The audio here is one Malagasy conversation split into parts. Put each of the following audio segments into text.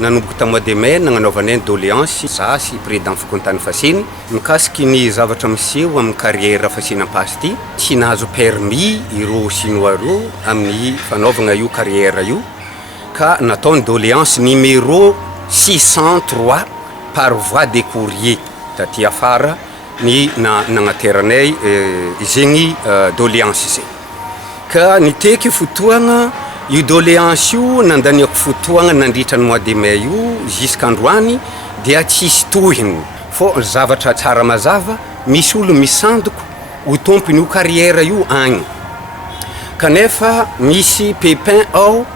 nanomboka tamin'ny mois de mai nagnanaovanay doléance za sy président Mponina Fascene mikasiky ny zavatra miseho amin'ny carrière Fascene Ampasy ty tsy nahazo permis ireo chinois reo amin'ny fanaovagna io carrière io ka nataony doléance numéro 603 par voie de courrier taty afara ny nagnateranay zegny doléance zay ka niteky fotoagna io doléance io nandaniako fotoagna nandritra ny mois de mai io jusqu'androany dia tsisy tohiny fô zavatra tsara mazava misy olo misandoko ho tompony io carrière io agny kanefa misy pépin ao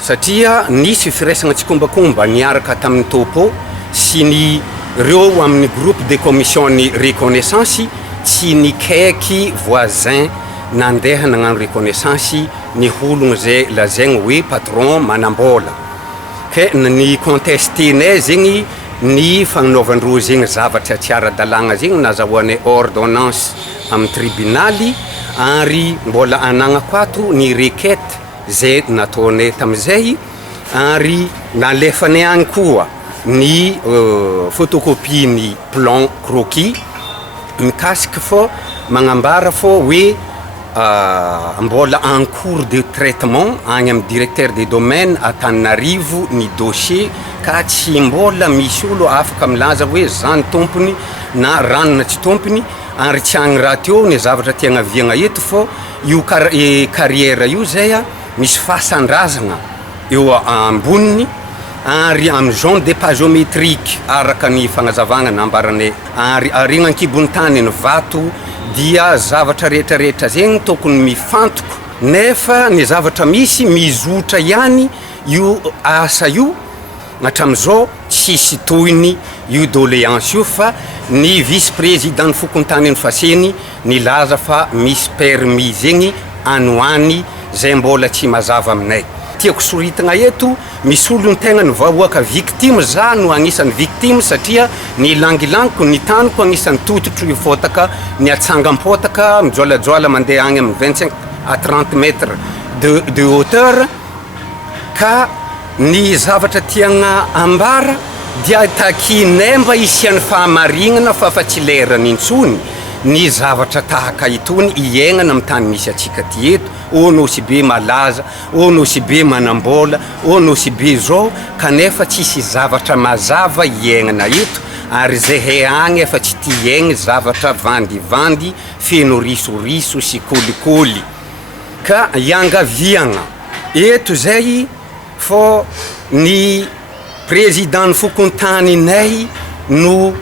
satria nisy firaisagna tsikombakomba niaraka tamin'ny topo sy ny reo amin'ny groupe de commission ny reconnaissance tsy nikaiky voisin nandeha nagnano reconnaissance ny ologno zay lazaigny hoe patron manambola ke ny contesté-nay zegny ny fagnanaovandreo zegny zavatra tsy ara-dalagna zegny nazahoanay ordonnance amin'ny tribunaly ary mbola anagnako ato ny requête zay nataonay tamizay ary nalefanay agny koa ny photocopie ny plan croquis mikasiky fô magnambara fô hoe mbola en cours de traitement agny amin'ny directeur des domaines Tamin'arivo ny dossier ka tsy mbola misy olo afaka milaza hoe zany tompony na ranona tsy tompony ary tsy agny raha teo ny zavatra tiagna viagna eto fô io carrière io zay misy fahasandrazagna eo amboniny ary amin'ny jaune de pas géométrique araka ny fagnazavagna nambaranay ary arigna ankibony tany ny vato dia zavatra rehetrarehetra zegny tokony mifantoko nefa ny zavatra misy mizotra ihany io asa io hatramizao tsisy tohiny io doléance io fa ny vice président Mponina Fascene nilaza fa misy permis zegny anoany zay mbola tsy mazava aminay tiako soritagna eto misy olo tegna ny vahoaka victime za no agnisan'ny victime satria ny langilangiko ny taniko agnisan'ny tototro io fotaka ny atsangam-potaka mijoalajoala mandeha agny amin'ny 25 à 30 mètres de hauteur ka ny zavatra tiagna ambara dia takinay mba isian'ny fahamarinana fa fa tsy lerany intsony ny zavatra tahaka itony iaignana amin'ny tany misy atsika ty eto. Nosy Be malaza, Nosy Be manambola, Nosy Be zao, kanefa tsisy zavatra mazava iaignana eto, ary zay agny efa tsy ty iaigny zavatra vandivandy feno risoriso sy kolikoly. Ka iangaviagna eto zay fô ny président fokontaninay no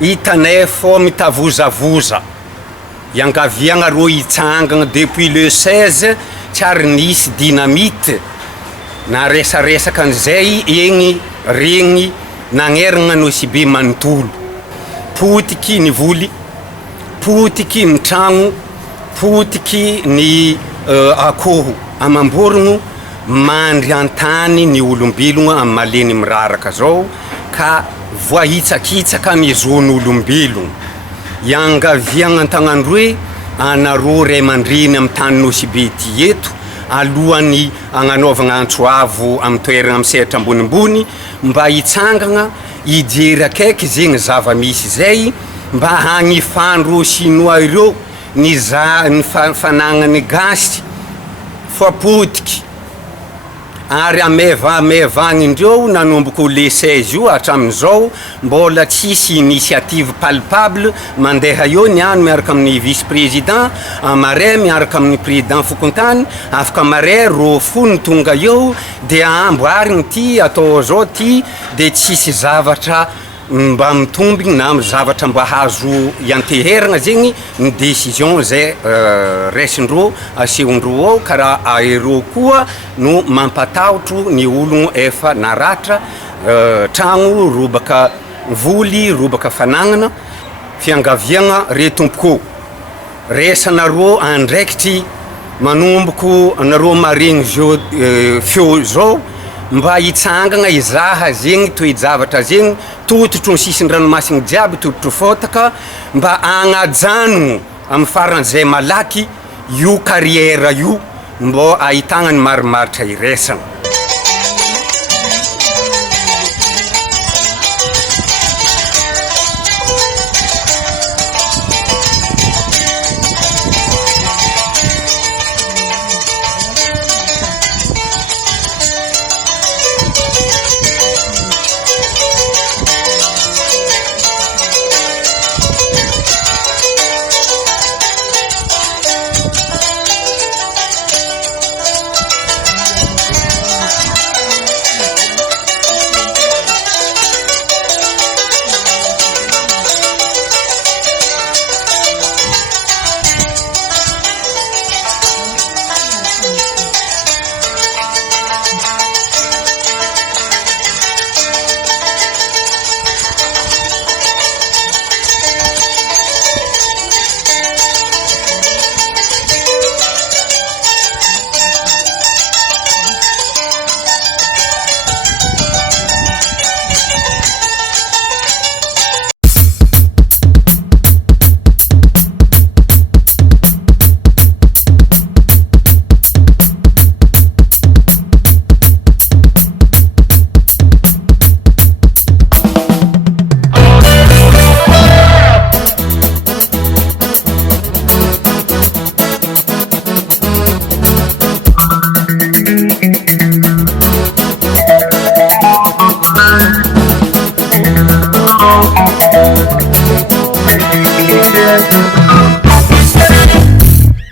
hitanay fô mitavozavoza. Iangaviagna ro hitsangagna depuis le 16 tsy ary nisy dinamite na resaresaka an'izay egny regny nagneragna Nosy Be manontolo. Potiky ny voly, potiky ny trano, potiky ny akoho amamborogno mandry an-tany ny olombelogno amin'ny maleny miraraka zao ka voahitsakitsaka ny zon'olombelogno. Iangaviagna an-tagnandro hoe anareo ray aman-dreny amin'ny tany Nosy Be ty eto alohan'ny agnanaovagna antsoavo amin'ny toerana amin'ny sehatra ambonimbony mba hitsangagna hijery akaiky zegny zava-misy zay mba hagnifandro sinoa ireo ny fananany gasy fapotiky ary amevagny indreo nanomboko le 16 io hatramin'izao mbola tsisy initiative palpable mandeha eo ny ano miaraka amin'ny vice président amaray miaraka amin'ny président fokontany afaka maray ro fony tonga eo dia amboarigny ty atao zao ty de tsisy zavatra mba mitombigny na zavatra mba hazo ianteheragna zegny ny décision zay raisindreo asehondreo ao karaha aereo koa no mampatahotro ny ologno efa naratra trano robaka voly robaka fananana. Fiangaviagna re tompoko resanareo andraikitry manomboko anareo maregny feo zao mba hitsangagna izaha zegny toe-javatra zegny tototro ny sisin'ny ranomasigny jiaby tototro fotaka mba agnajanogno amin'ny faran'izay malaky io carrière io mba ahitagna ny marimaritra iraisagna.